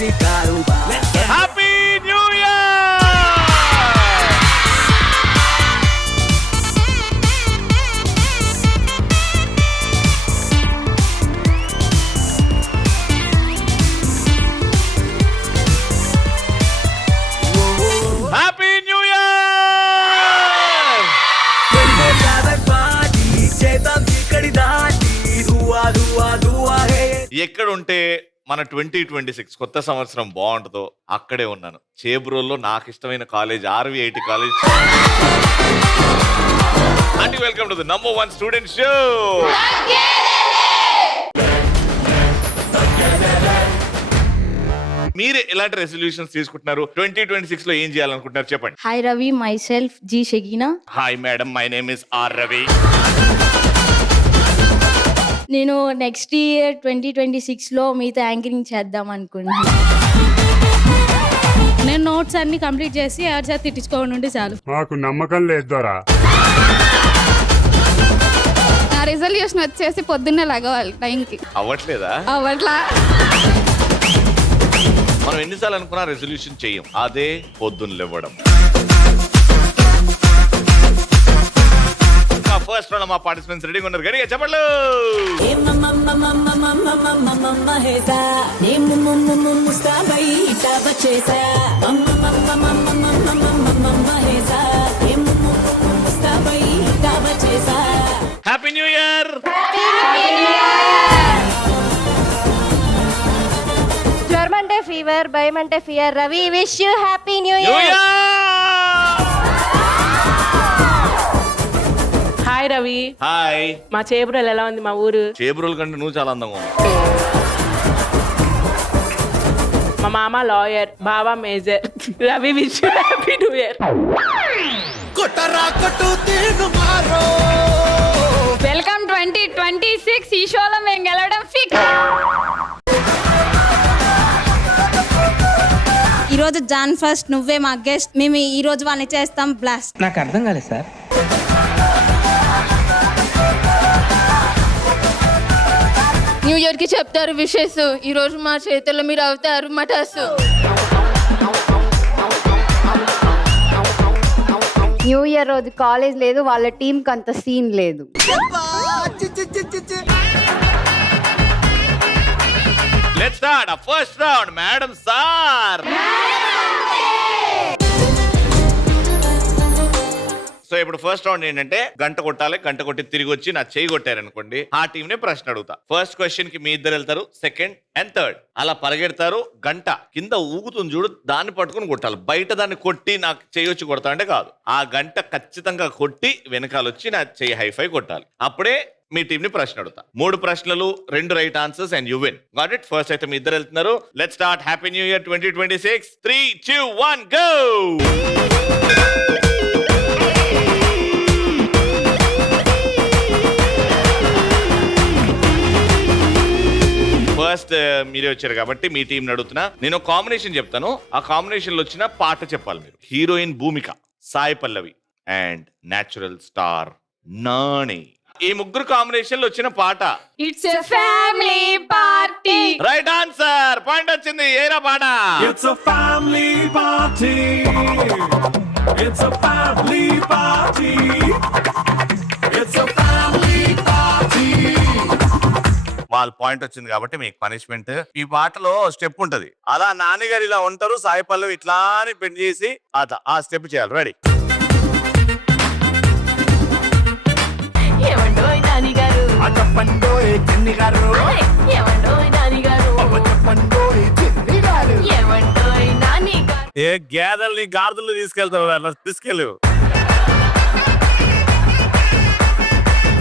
Happy new year. Happy new year. ఎక్కడుంటే మన 2026 కొత్త సంవత్సరం బాగుంటుందో అక్కడే ఉన్నాను. చేబ్రోల్లో నాకు ఇష్టమైన college RVIT college. And welcome to the #1 student show. మీరు ఎలాంటి రెజల్యూషన్స్ తీసుకుంటున్నారు? 2026 లో ఏం చేయాలనుకుంటున్నారు చెప్పండి. Hi Ravi, myself G Shakina. Hi madam, my name is R Ravi. నేను నెక్స్ట్ ఇయర్ 2026 లో మీతో యాంకరింగ్ చేద్దాం అనుకుంటున్నాను. నేను నోట్స్ అన్ని కంప్లీట్ చేసి ఎవరి చేత తిట్టించుకోవడం ఉంటే చాలు. మాకు నమ్మకం లేదు దొరా. నా రిజల్యూషన్ వచ్చేసి పొద్దున్నే లగవాలి టైంకి. అవ్వట్లేదా? అవ్వట్లా. మనం ఎన్నిసార్లు అనుకున్నా రెజల్యూషన్ చెయ్యం, అదే పొద్దున్న లేవడం. ఫస్ట్ రౌండ్ మా పార్టిసిపెంట్స్ రెడీగా ఉన్నారు, గడిగా చెప్పండి. Happy new year. జ్వరం అంటే ఫీవర్, భయం అంటే fear. Ravi, wish you happy new year. Hi Ravi. Hi. మా చేబ్రోలు ఎలా ఉంది? మా ఊరు చేబ్రోల్ కంటే నువ్వు చాలా అందంగా ఉన్నావు. మా మామ lawyer, Baba major. Ravi wish you happy new year. Welcome 2026. ఈ షోలో మేము గెలవడం ఫిక్స్. ఈరోజు జాన్ ఫస్ట్, నువ్వే మా గెస్ట్. మేము ఈ రోజు వాళ్ళని చేస్తాం బ్లాస్ట్. నాకు అర్థం కాలేదు సార్. న్యూ ఇయర్ కి చెప్తారు విషెస్. ఈ రోజు మా చేతుల్లో మీరు అవుతారు మటాస్. న్యూ ఇయర్ రోజు కాలేజ్ లేదు, వాళ్ళ టీం కి అంత సీన్ లేదు. లెట్స్ స్టార్ట్ ఆ first round. Madam sir. So ఇప్పుడు ఫస్ట్ రౌండ్ ఏంటంటే గంట కొట్టాలి. గంట కొట్టి తిరిగి వచ్చి నా చేయి కొట్టారనుకోండి, ఆ టీం నే ప్రశ్న అడుగుతా. ఫస్ట్ క్వశ్చన్ కి మీ ఇద్దరు వెళ్తారు, సెకండ్ అండ్ థర్డ్ అలా పరిగెడతారు. గంట కింద ఊగుతుంది చూడు, దాన్ని పట్టుకుని కొట్టాలి. బయట దాన్ని కొట్టి నాకు చేయి వచ్చి కొడతా అంటే కాదు. ఆ గంట ఖచ్చితంగా కొట్టి వెనకాల వచ్చి నా చేయి హైఫై కొట్టాలి. అప్పుడే మీ టీం ని ప్రశ్న అడుగుతా. 3 ప్రశ్నలు, 2 right answers and you win. Got it? First అయితే మీ ఇద్దరు వెళ్తున్నారు. Let's start. Happy new year 2026. 3, 2, 1 go. First మీరే వచ్చారు కాబట్టి మీ టీం అడుగుతున్నా. నేను కాంబినేషన్ చెప్తాను, ఆ కాంబినేషన్ లో వచ్చిన పాట చెప్పాలి మీరు. Heroine Bhumika, Sai Pallavi and natural star Nani. ఈ ముగ్గురు కాంబినేషన్ లో వచ్చిన పాట. It's a family party. Right answer. Point వచ్చింది. ఏరా పాట? It's a family party. It's a family party. It's a family party. వాళ్ళ పాయింట్ వచ్చింది కాబట్టి మీకు పనిష్మెంట్. ఈ పాటలో స్టెప్ ఉంటది. అలా నాన్నగారు ఇలా ఉంటారు, సాయి పల్లవి ఇట్లా అని బెండ్ చేసి ఆ స్టెప్ చేయాలి. రెడీ? ఏ గేదెల్ని గార్దులు తీసుకెళ్తారు, తీసుకెళ్ళు.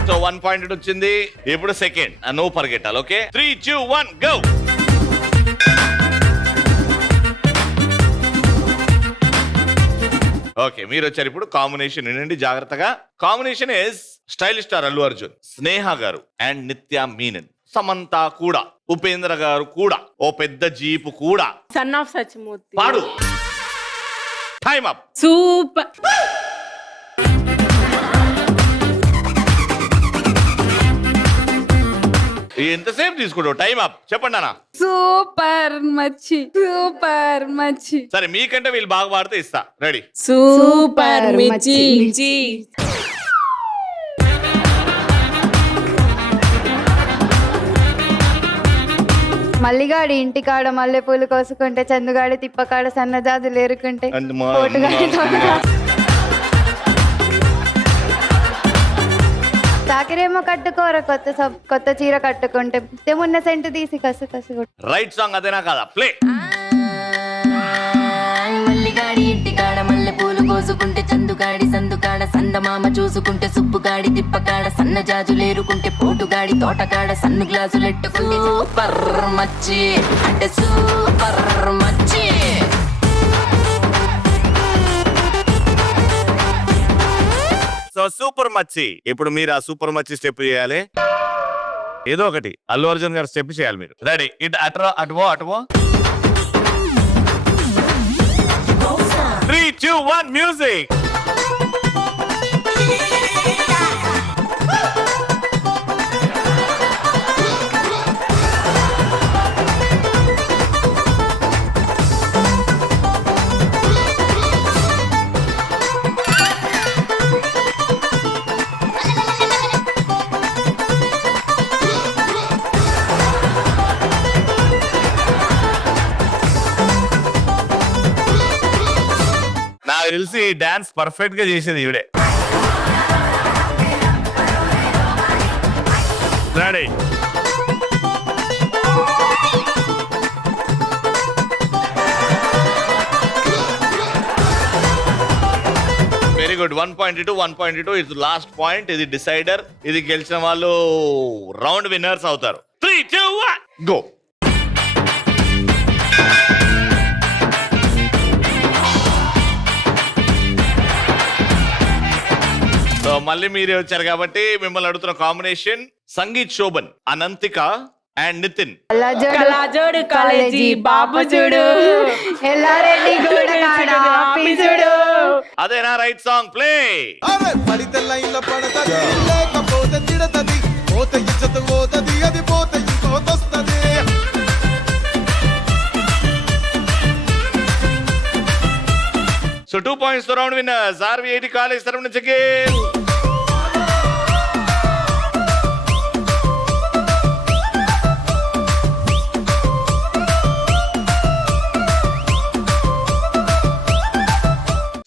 సో 1 పాయింట్ వచ్చింది. ఇప్పుడు సెకండ్ నువ్వు పరిగెట్టాలి. Okay, 3, 2, 1 go. ఓకే, మీరు వచ్చారు. ఇప్పుడు కాంబినేషన్ వినండి జాగ్రత్తగా. Combination is stylish star Allu Arjun, Sneha గారు అండ్ నిత్య మీనన్, సమంత కూడా, ఉపేంద్ర గారు కూడా, ఓ పెద్ద జీపు కూడా. Son of Satyamurthy. పాడు. Time up. సూపర్. ఎంతసేపు తీసుకుంటావు? Time up. చెప్పండి అన్న. సూపర్ మచ్చి సరే మీకంటే వీళ్ళు బాగా పాడితే ఇస్తా. రెడీ? సూపర్ మిర్చి మల్లిగాడి ఇంటికాడ మల్లెపూలు కోసుకుంటే చందుగాడి తిప్పకాడ సన్నజాజులు ఏరుకుంటే పోటుగాడి తోటగా తాకిరేమో కట్టుకోర కొత్త చీర కట్టుకుంటే మున్న సెంటు తీసి కసు రైట్ సాంగ్ అదేనా కాదా? ప్లే. మల్లిగాడి ఇంటికాడ మల్లె పూలు కోసుకుంటే చందుగాడి సందుకాడ సందమామ చూసుకుంటే సుబ్బుగాడి తిప్పకాడ సన్న జాజులేరుకుంటే పోటుగాడి తోటకాడ సన్ను గ్లాసులెట్టుకుంటే సూపర్ మచ్చి అంటే సూపర్ మచ్చి. సో సూపర్ మచ్చి. ఇప్పుడు మీరు ఆ సూపర్ మచ్చి స్టెప్ చేయాలి. ఏదో ఒకటి అల్లు అర్జున్ గారు స్టెప్ చేయాలి మీరు. రెడీ? ఇటు అటువో 3, 2, 1 మ్యూజిక్. నాకు తెలిసి డాన్స్ పర్ఫెక్ట్ గా చేసేది ఈవిడే. రెడీ? Very good. 1.2 ఇది లాస్ట్ పాయింట్. ఇది డిసైడర్. ఇది గెలిచిన వాళ్ళు రౌండ్ విన్నర్స్ అవుతారు. 3, 2, 1 గో. సో మళ్ళీ మీరే వచ్చారు కాబట్టి మిమ్మల్ని అడుగుతున్న కాంబినేషన్ సంగీత్ శోభన్, అనంతిక అండ్ నితిన్. కళాజోడు కాలేజీ బాబు చూడు ఎల్లారెడ్డి గూడ కాడ ఆఫీసుడు. అదేనా? Right song. ప్లే. పడితే లైన్ల పడతది లేకపోతే తిడతది పోతే ఇచ్చత పోతది అది పోతే ఇంకోతొస్తది. So 2 points to round winners. RV80 college తరఫు నుంచి గేల్.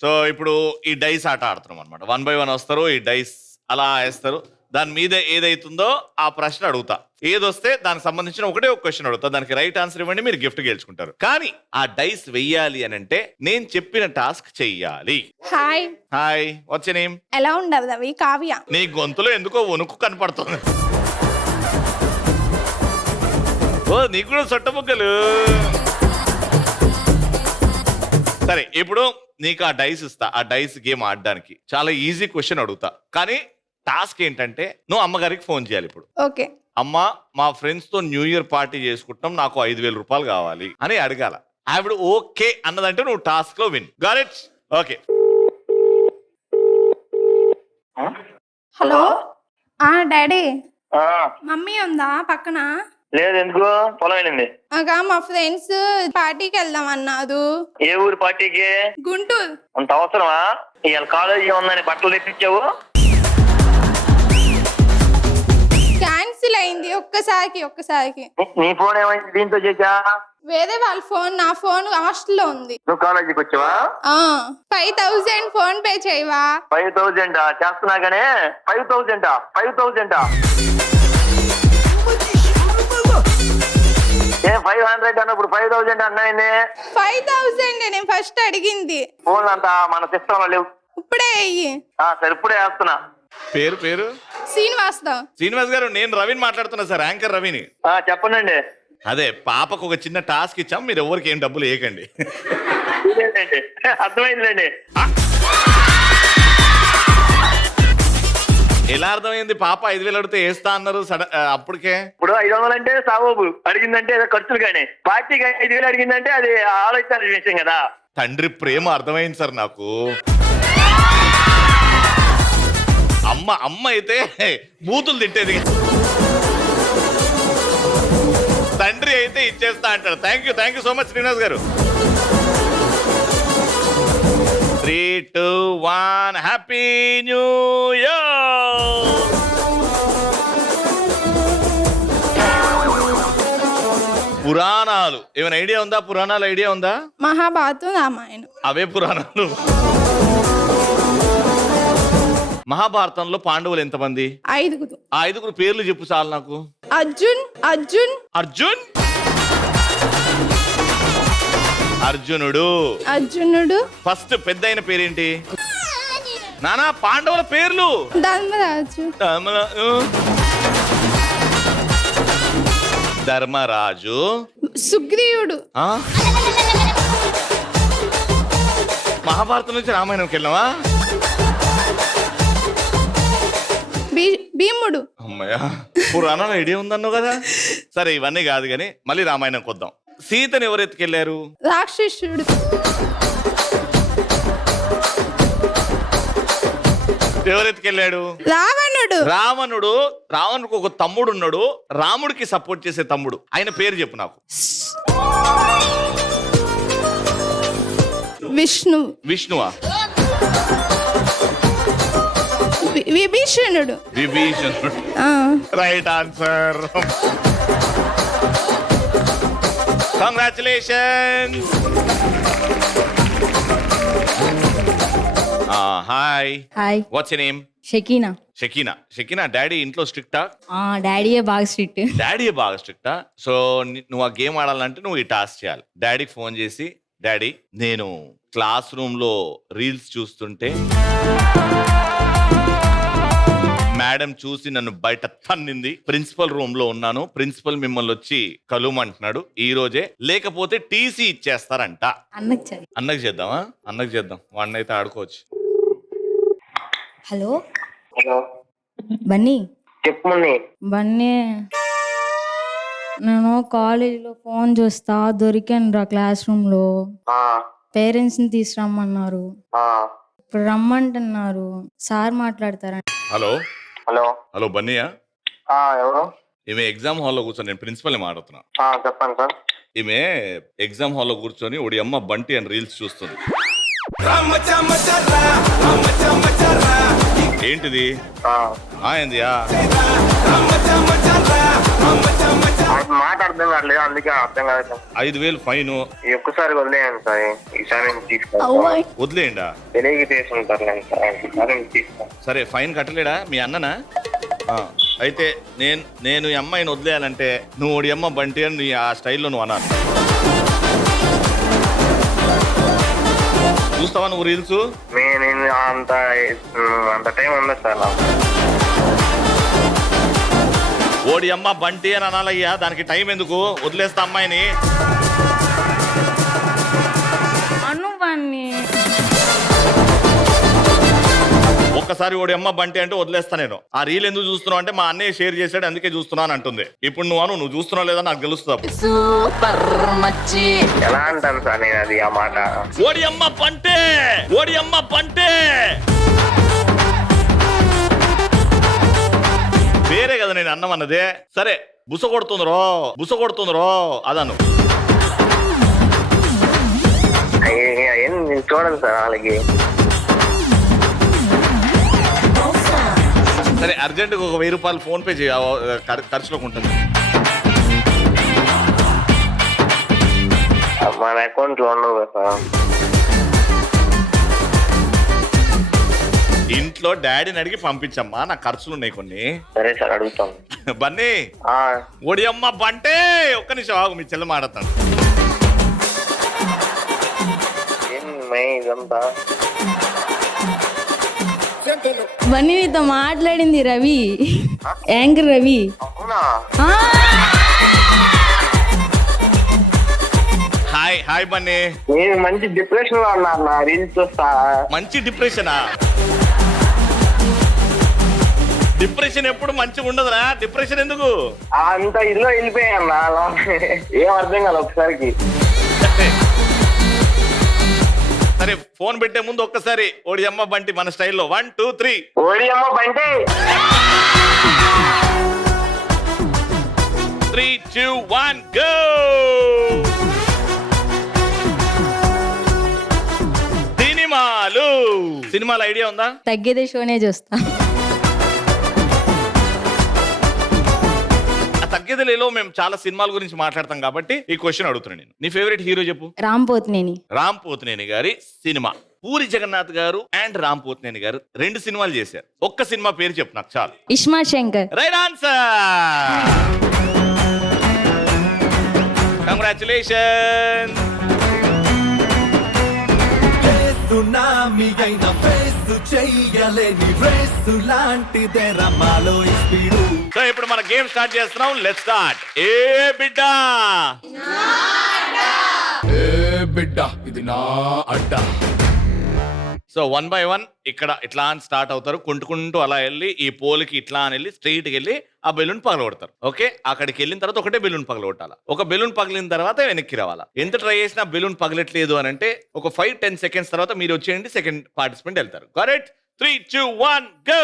సో ఇప్పుడు ఈ డైస్ ఆట ఆడుతున్నాం అనమాట. 1 by 1 వస్తారు. ఈ డైస్ అలా వేస్తారు. దాని మీద ఏదైతుందో ఆ ప్రశ్న అడుగుతా. ఏదొస్తే దానికి సంబంధించిన ఒకటే ఒక క్వశ్చన్ అడుగుతా. దానికి రైట్ ఆన్సర్ ఇవ్వండి, మీరు గిఫ్ట్ గెలుచుకుంటారు. కానీ ఆ డైస్ వెయ్యాలి అని అంటే నేను చెప్పిన టాస్క్ చెయ్యాలి. Hi hi, what's your name? ఎలా ఉండదు అవి? కావ్య. నీ గొంతులో ఎందుకో వణుకు కనపడుతుంది. ఓ నీకు కూడా సొట్టముక్కలు. సరే ఇప్పుడు నీకు ఆ డైస్ ఇస్తా. ఆ డైస్ గేమ్ ఆడడానికి చాలా ఈజీ క్వశ్చన్ అడుగుతా. కానీ టాస్క్ ఏంటంటే నువ్వు అమ్మగారికి ఫోన్ చేయాలి. ఇప్పుడు ఓకే. అమ్మ, మా ఫ్రెండ్స్ తో న్యూ ఇయర్ పార్టీ చేసుకుంటాం, నాకు 5,000 రూపాయలు కావాలి అని అడగాల. ఆవిడ ఓకే అన్నదంటే నువ్వు టాస్క్ లో win. Got it? Okay. Hello. Daddy, mummy ఉందా పక్కన? లేదు. ఎందుకు? పొలం వెళ్ళింది. మా ఫ్రెండ్స్ పార్టీకి వెళ్దాం అన్నారు. ఏ ఊరు పార్టీకి? గుంటూరు. అంత అవసరమా? ఇవాళ కాలేజీ ఉందని బట్టలు తెప్పించావు. క్యాన్సిల్ అయింది ఒక్కసారికి. నీ ఫోన్ ఏమైంది? దీంతో చేసా? వేరే వాళ్ళ ఫోన్, నా ఫోన్ హాస్టల్లో ఉంది. నువ్వు కాలేజీకి వచ్చావా? 5,000 ఫోన్ పే చేయవా? 5,000 చేస్తున్నా గానే 5,000 ఏ 500 అన్నప్పుడు 5,000 అన్నాయింది. 5,000 నేను ఫస్ట్ అడిగింది. ఫోన్లు అంతా మన సిస్టంలో లేవు. ఇప్పుడే అయ్యి. సరే ఇప్పుడే వేస్తున్నా. పేరు శ్రీనివాస్ గారు. నేను రవిని మాట్లాడుతున్నా సార్, యాంకర్ రవిని. చెప్పండి. అదే పాపకు ఒక చిన్న టాస్క్ ఇచ్చాం, మీరు ఎవరికి ఏం డబ్బులు వేయకండి. అర్థమైందండి. ఎలా అర్థమైంది? పాప 5,000 అడిగితే వేస్తా అన్నారు అప్పటికే. ఇప్పుడు 500 అంటే సాబోబు అడిగిందంటే ఏదో ఖర్చులు కానీ, పార్టీకి 5,000 అడిగిందంటే అది ఆలోచించాల్సిన విషయం కదా. తండ్రి ప్రేమ అర్థమైంది సార్ నాకు. అమ్మ అయితే బూతులు తిట్టేది. తండ్రి అయితే ఇచ్చేస్తా అంటాడు. Thank you so much Srinivas గారు. 3, 2, 1 హ్యాపీ న్యూ ఇయర్. పురాణాలు ఏమైనా ఐడియా ఉందా? పురాణాలు ఐడియా ఉందా? మహాభారతం, రామాయణం. అవే పురాణాలు. మహాభారతంలో పాండవులు ఎంతమంది? 5. ఆ 5 పేర్లు చెప్పు చాలు నాకు. అర్జున్, అర్జున్, అర్జునుడు. ఫస్ట్ పెద్ద అయిన పేరేంటి నానా? పాండవుల పేర్లు. ధర్మరాజు, సుగ్రీవుడు. మహాభారతం నుంచి రామాయణంకి వెళ్ళావా? భీముడు. అమ్మయ్య, పురాణాలు ఐడియా ఉందన్నావు కదా. సరే ఇవన్నీ కాదు కానీ మళ్ళీ రామాయణం కొద్దాం. సీతను ఎవరు ఎత్తుకెళ్లారు? రాక్షసుడు. ఎవరు ఎత్తుకెళ్ళాడు? రావణుడికి ఒక తమ్ముడు ఉన్నాడు. రాముడికి సపోర్ట్ చేసే తమ్ముడు. ఆయన పేరు చెప్పు నాకు. విష్ణువా? విభీషణుడు. Right answer. Congratulations. Hi. What's your name? Shekinah. Daddy ఇంట్లో స్ట్రిక్టా? డాడీయే బాగా స్ట్రిక్టా? సో నువ్వు ఆ గేమ్ ఆడాలంటే నువ్వు ఈ టాస్క్ చేయాలి. డాడీకి ఫోన్ చేసి, డాడీ నేను క్లాస్ రూమ్ లో రీల్స్ చూస్తుంటే మేడం చూసి నన్ను బయట తన్నింది. ప్రిన్సిపల్ రూమ్ లో ఉన్నాను. ప్రిన్సిపల్ మిమ్మల్ని వచ్చి కలుమంటున్నాడు ఈ రోజే, లేకపోతే టీసీ ఇచ్చేస్తారంట. అన్నకు చేద్దామా? అన్నకు చేద్దాం. వాడిని అయితే ఆడుకోవచ్చు. హలో బన్నీ. బన్నీ, నేను కాలేజీలో ఫోన్ చూస్తా దొరికాను రా క్లాస్ రూమ్ లో. పేరెంట్స్ ని తీసుకురమ్మన్నారు. ఇప్పుడు రమ్మంటున్నారు. సార్ మాట్లాడతారా? హలో బన్నీయా? ఈమె ఎగ్జామ్ హాల్లో కూర్చొని, నేను ప్రిన్సిపల్ మాట్లాడుతున్నా. చెప్పండి సార్. ఈమె ఎగ్జామ్ హాల్లో కూర్చొని ఒడి అమ్మ బంటి అని రీల్స్ చూస్తుంది. ఏంటిది? ఏందియా? మాట అర్థం కావట్లేదు, అందుకే అర్థం కాదు. 5,000 ఫైన్. ఒక్కసారి వదిలేయండి సార్, ఈసారి తీసుకోవాలి. వదిలేయండా? తెలియక తీసుకుంటారు సార్. సరే, ఫైన్ కట్టలేడా మీ అన్ననా? అయితే నేను ఈ అమ్మాయిని వదిలేయాలంటే నువ్వు ఒడి అమ్మ బంటి అని ఆ స్టైల్లో నువ్వు అనాలి. చూస్తావా నువ్వు రీల్స్? అంత టైం ఉండదు సార్. ఓడి అమ్మ బంటి అని అనాలయ్యా, దానికి టైం ఎందుకు? వదిలేస్తా అమ్మాయిని. ఒక్కసారి ఓడి అమ్మ బంటి అంటే వదిలేస్తా నేను. ఆ రీల్ ఎందుకు చూస్తున్నావు అంటే మా అన్నయ్య షేర్ చేశాడు అందుకే చూస్తున్నాను అంటుంది. ఇప్పుడు నువ్వు చూస్తున్నావు లేదా నాకు తెలుస్తుంది. సూపర్ మచ్చి. ఎలా అంటాను సార్ నేను అది ఆ మాట? ఓడి అమ్మ బంటే, ఓడి అమ్మ బంటే. వేరే కదా నేను అన్నం అన్నదే. సరే, బుస కొడుతుందిరో అదను. చూడండి సార్ వాళ్ళకి. సరే, అర్జెంటుగా ఒక 1000 రూపాయలు ఫోన్ పే చేయ, ఖర్చులోకి ఉంటుంది. మన అకౌంట్ లో ఉండవు కదా సార్. ఇంట్లో డాడీని అడిగి పంపించమ్మా, నా ఖర్చులు ఉన్నాయి కొన్ని. సరే సార్, అడుగుతాం. బన్నీ, ఒడి అమ్మ బంటే. ఒక్క నిమిషం ఆగు, మీ చెల్లె మాట్లాడతాను. ఇదంతా బన్నీ నీతో మాట్లాడింది రవి, యాంకర్ రవి. హాయ్ బన్నీ. నేను మంచి డిప్రెషన్ లో ఉన్నా, రీల్స్ చూస్తా. మంచి డిప్రెషనా? డిప్రెషన్ ఎప్పుడు మంచిగా ఉండదురా. డిప్రెషన్ ఎందుకు? అంత ఇల్లు వెళ్ళిపోయా, ఏం అర్థం కాదు ఒకసారికి. సరే, ఫోన్ పెట్టే ముందు ఒక్కసారి ఓడి అమ్మ బంటి మన స్టైల్లో 1 2 3. ఓడి అమ్మ బంటి. 3, 2, 1, go! సినిమాల ఐడియా ఉందా? తగ్గేదే షోనే చూస్తా. తగ్గేదిలో మేము చాలా సినిమాల గురించి మాట్లాడతాం కాబట్టి ఈ క్వశ్చన్ అడుగుతున్నాను నేను. నీ ఫేవరెట్ హీరో చెప్పు. రామ్ పోతినేని. రామ్ పోతినేని గారి సినిమా. పూరి జగన్నాథ్ గారు అండ్ రామ్ పోతినేని గారు 2 సినిమాలు చేశారు. ఒక్క సినిమా పేరు చెప్పు నాకు చాలు. ISmart Shankar. Right answer. Congratulation. Tsunami అయిన ఫేస్ చెయ్యలేని రేసు లాంటిదే రమాలో స్పీడు. సో ఇప్పుడు మన గేమ్ స్టార్ట్ చేస్తున్నాం. Let's start. ఏ బిడ్డా ఇది నా అడ్డా. సో 1 by 1 ఇక్కడ ఇట్లా అని స్టార్ట్ అవుతారు. కుంటుకుంటూ అలా వెళ్ళి ఈ పోల్కి ఇట్లా అని వెళ్ళి స్ట్రైట్ వెళ్ళి ఆ బెలూన్ పగలగొడతారు. ఓకే, అక్కడికి వెళ్ళిన తర్వాత ఒకటే బెలూన్ పగలగొట్టాలి. ఒక బెలూన్ పగిలిన తర్వాత వెనక్కి రావాలా. ఎంత ట్రై చేసినా బెలూన్ పగలట్లేదు అని అంటే ఒక 5-10 సెకండ్స్ తర్వాత మీరు వచ్చేయండి, సెకండ్ పార్టిసిపెంట్ వెళ్తారు. కరెక్ట్. 3, 2, 1 గో.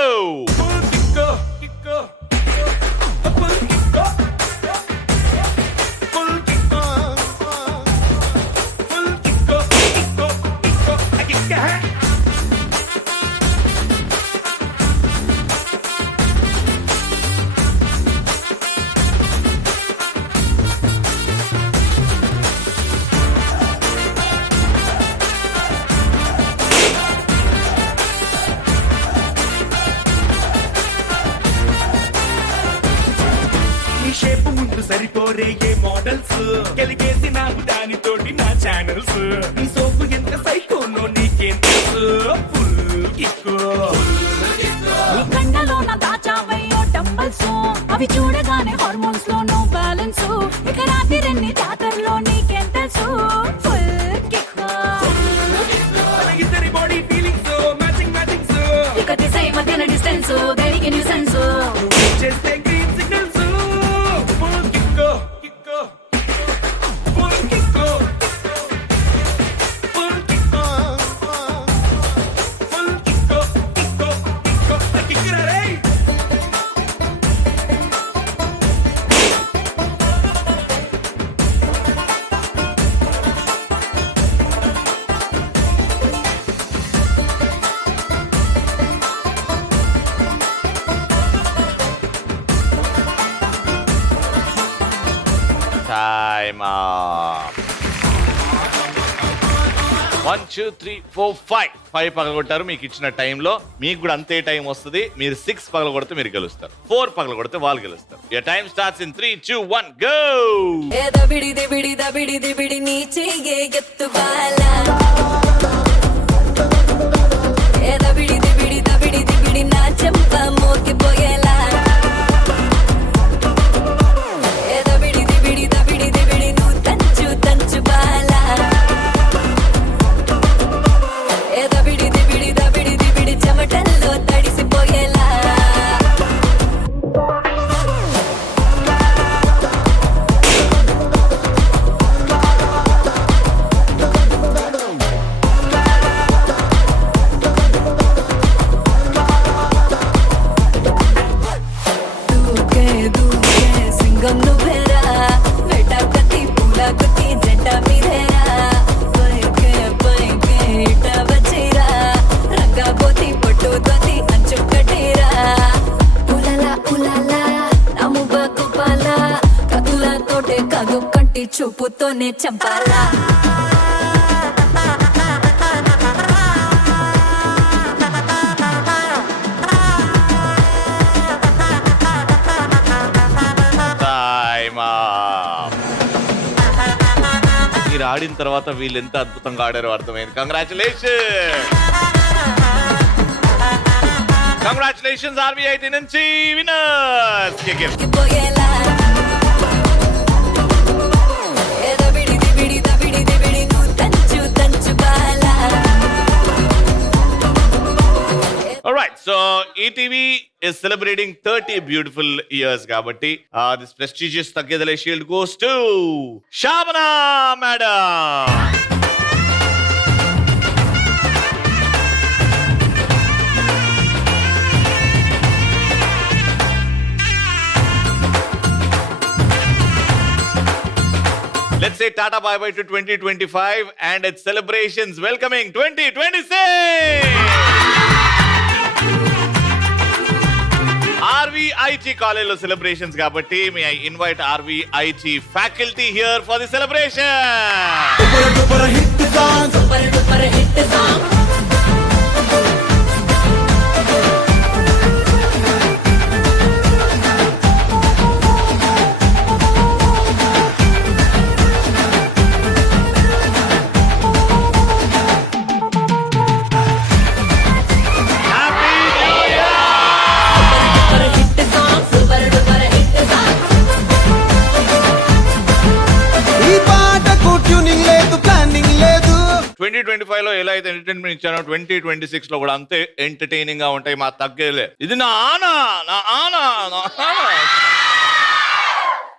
షేపు ముందు సరిపోరే ఏ మోడల్స్ కలిగేసి నాకు దానితోటి నా ఛానల్స్. నీ సోపు ఎంత సైకోనో నీకేం తెలుసు. Full kick. కండలో నా దాచావయ్యో డంబల్స్, అవి చూడగానే హార్మోన్స్ లో నో బ్యాలెన్స్. ఇక రాత్రి రెండు జాతరలో నీకేం తెలుసు. Full kick. ఇద్దరి బాడీ ఫీలింగ్స్ మ్యాచింగ్ మ్యాచింగ్స్. ఇక దిశ మధ్యన డిస్టెన్స్ దేనికి న్యూసెన్స్. చేస్తే green signals. Full kick kick full kick full kick full kick kick kick కిక్కురా రే. Time up. 1, 2, 3, 4, 5. 5 పగలగొట్టారు. మీకు ఇచ్చిన టైంలో మీకు కూడా అంతే టైం వస్తుంది. మీరు 6 పగలగొడితే మీరు గెలుస్తారు. 4 పగలగొడితే వాళ్ళు గెలుస్తారు. Your time starts in 3, 2, 1 go. దబిడి Dibidi దబిడి Dibidi నీ చెయ్యే ఎత్తుబాలా. దబిడి దిబిడి దబిడి దిబిడి నా చెంప మోగిపోయేలా. దబిడి దిబిడి దబిడి దిబిడి నువ్వు తంచు తంచు బాలా. దబిడి దిబిడి దబిడి దిబిడి చెమటల్లో తడిసిపోయేలా. దూకే దూకే సింగం నువ్వేరా. వేట కత్తి పూల గుత్తి జంట మీదేరా. పైకే పైకే ఇట వచ్చిరా. రంగా పోతి పొట్టు తోతి అంచు కట్టిరా. ఉలలా ఉలలా నమ్ము బాకుపాలా. కదులతోటే కాదు కంటి చూపుతోనే చంపాలా. Time up. మీరు ఆడిన తర్వాత వీళ్ళు ఎంత అద్భుతంగా ఆడారో అర్థమైంది. కంగ్రాచులేషన్స్ ఆర్బీఐ నుంచి విన్నర్స్. పోయేలా. దబిడి దిబిడి దబిడి దిబిడి నువ్వు తంచు తంచు Bala. Alright, so ETV is celebrating 30 beautiful years kabatti this prestigious Taggedale Shield goes to Shabana Madam. Let's say Tata bye bye to 2025 and its celebrations welcoming 2026. RVIT college లో celebrations కాబట్టి may I invite RVIT faculty here for the celebration. ఈ పాటకు tuning లేదు, planning లేదు. 2025 లో ఎలా అయితే entertainment ఇచ్చానో 2026 లో కూడా అంతే ఎంటర్టైనింగ్ గా ఉంటాయి. మా తగ్గేలే. ఇది నా ఆనా.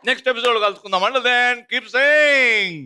నెక్స్ట్ ఎపిసోడ్ కలుసుకుందాం. అంటే దెన్ కీప్ సేయింగ్